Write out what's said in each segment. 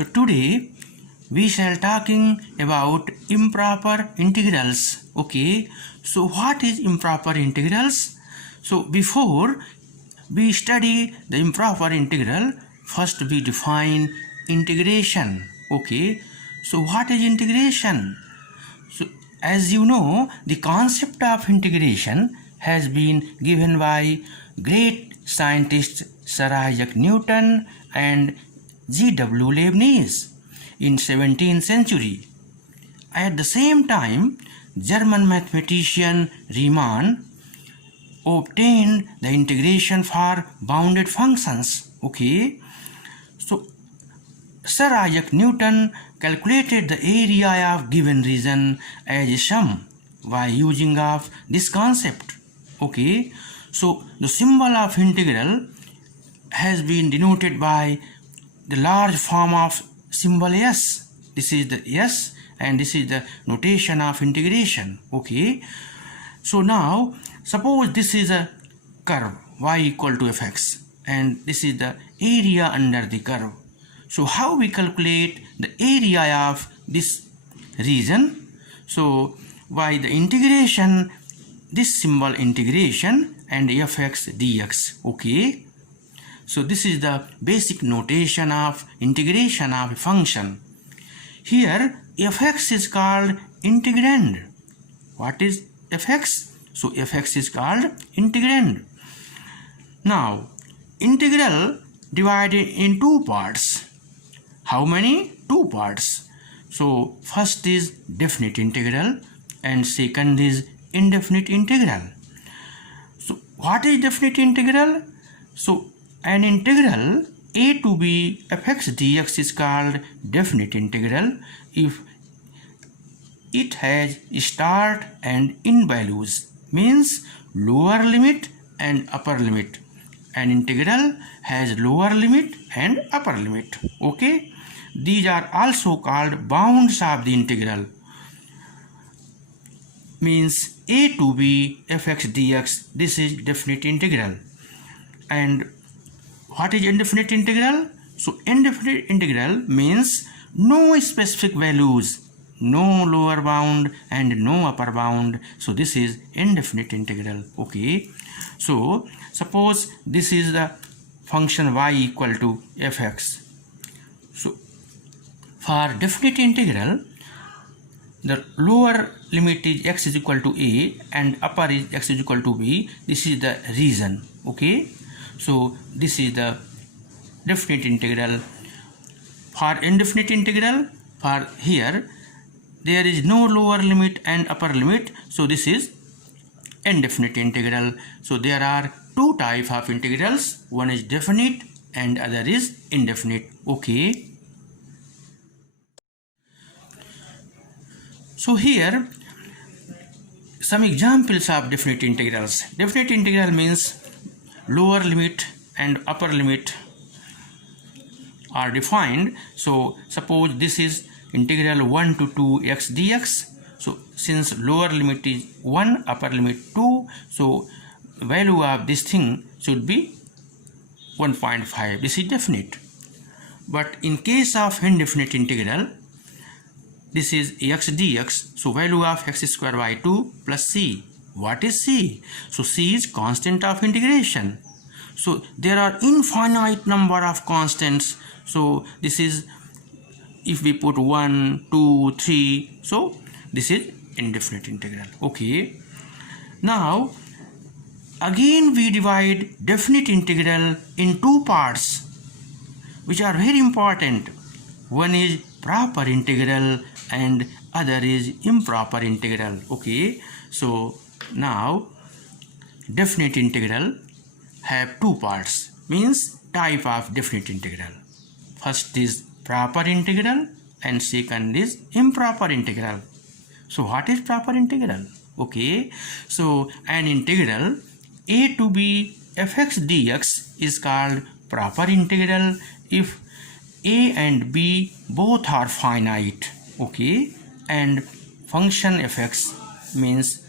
So today we shall talking about improper integrals. Okay, so what is improper integrals? So before we study the improper integral, first we define integration. Okay, so what is integration? So as you know, the concept of integration has been given by great scientists Sir Isaac Newton and G.W. Leibniz in 17th century. At the same time, German mathematician Riemann obtained the integration for bounded functions. Okay, so Sir Isaac Newton calculated the area of given region as a sum by using of this concept. Okay, so the symbol of integral has been denoted by the large form of symbol S. This is the S and this is the notation of integration. Okay, so now suppose this is a curve y equal to fx and this is the area under the curve. So how we calculate the area of this region? So by the integration, this symbol integration and fx dx. Okay, so this is the basic notation of integration of a function. Here fx is called integrand. What is fx? So fx is called integrand. Now integral divided in two parts. How many? Two parts. So first is definite integral and second is indefinite integral. So what is definite integral? So an integral a to b fx dx is called definite integral if it has start and end values, means lower limit and upper limit. An integral has lower limit and upper limit. Okay, these are also called bounds of the integral, means a to b fx dx. This is definite integral. And what is indefinite integral? So indefinite integral means no specific values, no lower bound and no upper bound. So this is indefinite integral. Okay, so suppose this is the function y equal to fx. So for definite integral, the lower limit is x is equal to a and upper is x is equal to b. This is the region. Okay, so this is the definite integral. For indefinite integral, for here there is no lower limit and upper limit, so this is indefinite integral. So there are two types of integrals, one is definite and other is indefinite. Okay, so here some examples of definite integrals. Definite integral means lower limit and upper limit are defined. So suppose this is integral 1 to 2x dx. So since lower limit is 1, upper limit 2, so value of this thing should be 1.5. This is definite. But in case of indefinite integral, this is x dx, so value of x square by 2 plus c. What is c? So c is constant of integration. So there are infinite number of constants. So this is, if we put 1, 2, 3, so this is indefinite integral. Okay, now again we divide definite integral in two parts which are very important. One is proper integral and other is improper integral. Okay, so now definite integral have two parts, means type of definite integral. First is proper integral and second is improper integral. So what is proper integral? Okay, so an integral a to b fx dx is called proper integral if a and b both are finite. Okay, and function fx means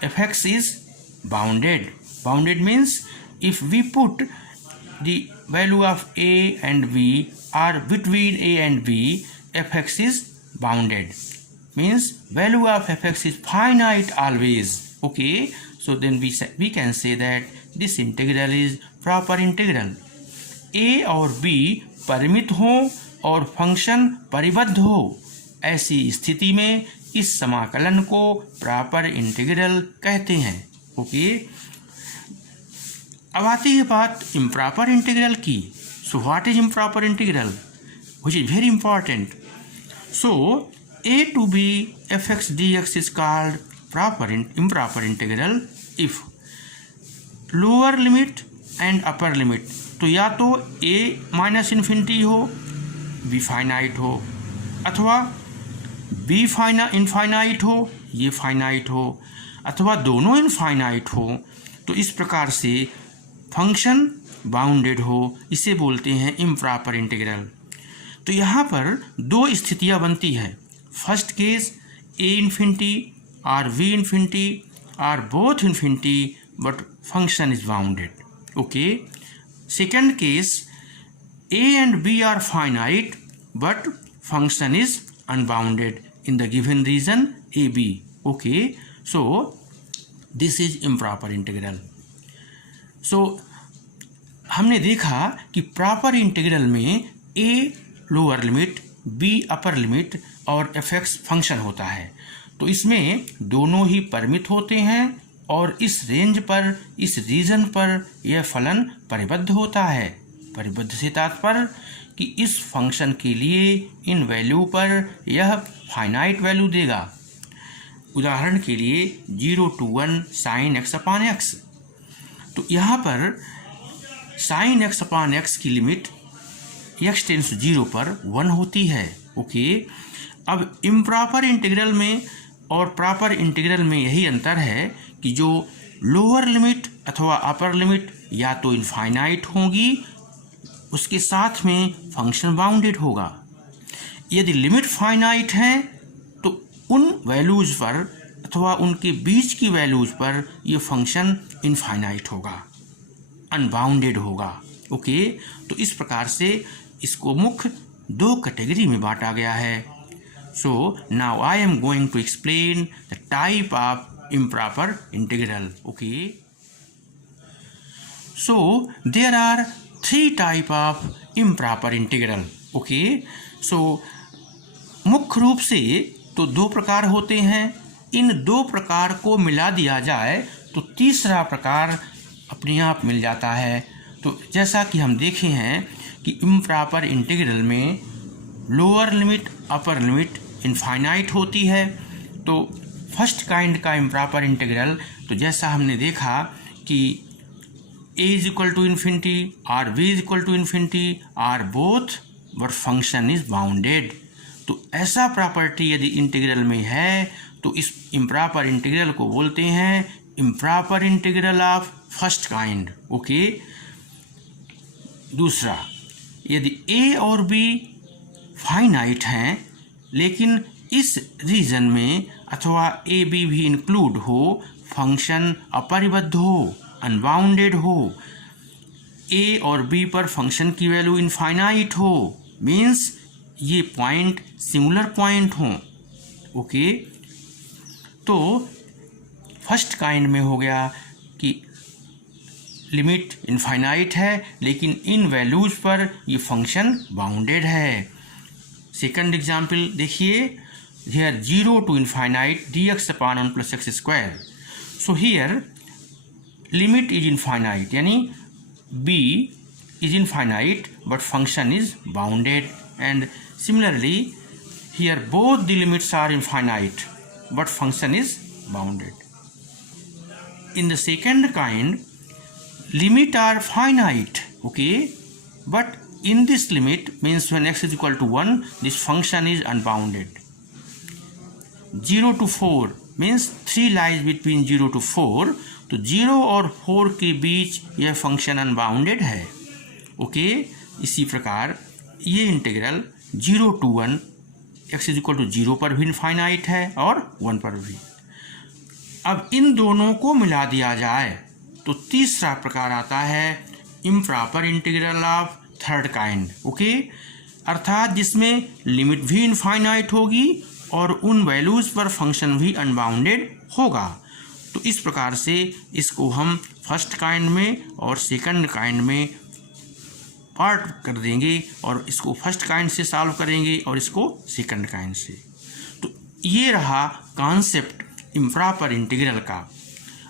fx is bounded. Bounded means if we put the value of a and b are between a and b, fx is bounded. Means value of fx is finite always. Okay, so then we can say that this integral is proper integral. a और b परिमित हो और function परिबद्ध हो, ऐसी स्थिति में इस समाकलन को प्रॉपर इंटीग्रल कहते हैं. ओके, अब आती है बात इम्प्रॉपर इंटीग्रल की. So what is improper integral, which is very important. So a to b fx dx is called improper integral if lower limit and upper limit, तो या तो a माइनस इन्फिनिटी हो, b finite हो, अथवा b infinite हो, ये finite हो, अथवा दोनों इनफाइनाइट हो, तो इस प्रकार से फंक्शन बाउंडेड हो, इसे बोलते हैं इम्प्रॉपर इंटीग्रल. तो यहाँ पर दो स्थितियाँ बनती है. फर्स्ट केस a इन्फिनिटी और v infinity are both infinity but function is bounded. Okay, second case a and b are finite but function is unbounded in the given region ab. Okay, so this is improper integral. So हमने देखा कि proper integral में a lower limit, b upper limit और fx function होता है. तो इसमें दोनों ही परिमित होते हैं और इस रेंज पर, इस रीजन पर यह फलन परिबद्ध होता है. परिबद्ध से तात्पर्य कि इस फंक्शन के लिए इन वैल्यू पर यह फाइनाइट वैल्यू देगा. उदाहरण के लिए 0 to 1 sin x upon x. तो यहाँ पर sin x अपॉन x की लिमिट x टेंस 0 पर 1 होती है. ओके, अब इम्प्रॉपर इंटीग्रल में और प्रॉपर इंटीग्रल में यही अंतर है कि जो लोअर लिमिट अथवा अपर लिमिट या तो इनफाइनाइट होगी, उसके साथ में फंक्शन बाउंडेड होगा. यदि लिमिट फाइनाइट है तो उन वैल्यूज़ पर अथवा उनके बीच की वैल्यूज़ पर ये फंक्शन इनफाइनाइट होगा, अनबाउंडेड होगा. ओके, तो इस प्रकार से इसको मुख्य दो कैटेगरी में बांटा गया है. So now I am going to explain the type of improper integral. Okay, so there are 3 type of improper integral. Okay, so मुख्य रूप से तो 2 प्रकार होते हैं. इन 2 प्रकार को मिला दिया जाए तो तीसरा प्रकार अपने आप मिल जाता है. तो जैसा कि हम देखे हैं कि इम्प्रॉपर इंटीग्रल में lower limit upper limit infinite होती है. तो फर्स्ट काइंड का इम्प्रॉपर इंटीग्रल, तो जैसा हमने देखा कि a is equal to infinity और b is equal to infinity are both but function is bounded. तो ऐसा प्रॉपर्टी यदि इंटीग्रल में है तो इस इम्प्रॉपर इंटीग्रल को बोलते हैं improper integral of first kind. Okay, दूसरा, यदि a और b फाइनाइट हैं लेकिन इस रीजन में अथवा a b भी इंक्लूड हो, फंक्शन अपरिबद्ध हो, अनबाउंडेड हो, a और b पर फंक्शन की वैल्यू इनफाइनाइट हो, मीन्स ये पॉइंट सिंगुलर पॉइंट हों. ओके, तो फर्स्ट काइंड में हो गया कि लिमिट इनफाइनाइट है लेकिन इन वैल्यूज़ पर ये फंक्शन बाउंडेड है. सेकंड एग्जाम्पल देखिए, here 0 to infinite dx upon 1 plus x square. So here limit is infinite, यानी b is infinite but function is bounded, and similarly here both the limits are infinite but function is bounded. In the second kind, limit are finite, okay, but in this limit means when x is equal to 1, this function is unbounded. 0 to 4 means 3 lies between 0 to 4, तो 0 और 4 के बीच यह function unbounded है. Okay, इसी प्रकार ये integral 0 to 1 x is equal to 0 पर भी इनफाइनाइट है और 1 पर भी. अब इन दोनों को मिला दिया जाए तो तीसरा प्रकार आता है improper integral of third kind, okay, अर्थात जिसमें लिमिट भी इनफाइनाइट होगी और उन वैल्यूज़ पर फंक्शन भी अनबाउंडेड होगा। तो इस प्रकार से इसको हम फर्स्ट काइंड में और सेकंड काइंड में पार्ट कर देंगे और इसको फर्स्ट काइंड से सॉल्व करेंगे और इसको सेकंड काइंड से। तो ये रहा कॉन्सेप्ट इम्प्रॉपर इंटीग्रल का।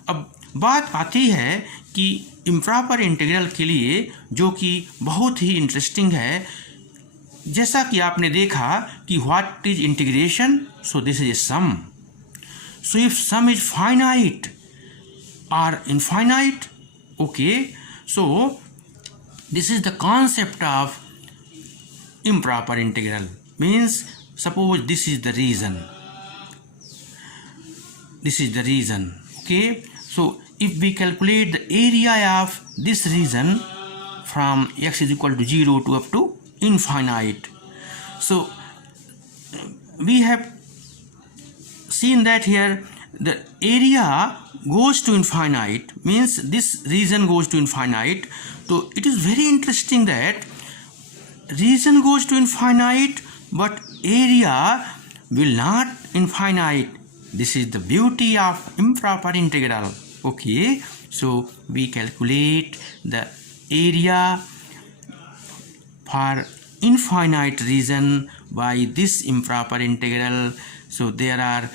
अब बात आती है कि इम्प्रॉपर इंटीग्रल के लिए जो कि बहुत ही इंटरेस्टिंग है, जैसा कि आपने देखा कि what is integration, so this is sum. So if sum is finite or infinite, okay, so this is the concept of improper integral. Means suppose this is the region, okay, so if we calculate the area of this region from x is equal to 0 to up to infinite, so we have seen that here the area goes to infinite, means this region goes to infinite. So it is very interesting that region goes to infinite but area will not infinite. This is the beauty of improper integral, okay. So we calculate the area for infinite region by this improper integral. So there are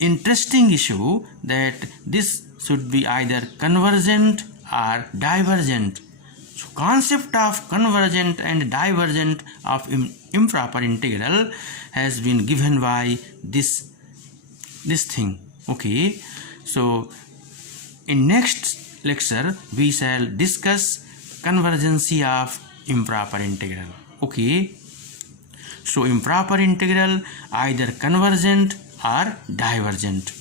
interesting issue that this should be either convergent or divergent. So concept of convergent and divergent of improper integral has been given by this thing, okay. So in next lecture we shall discuss convergency of improper integral, okay. So improper integral either convergent or divergent.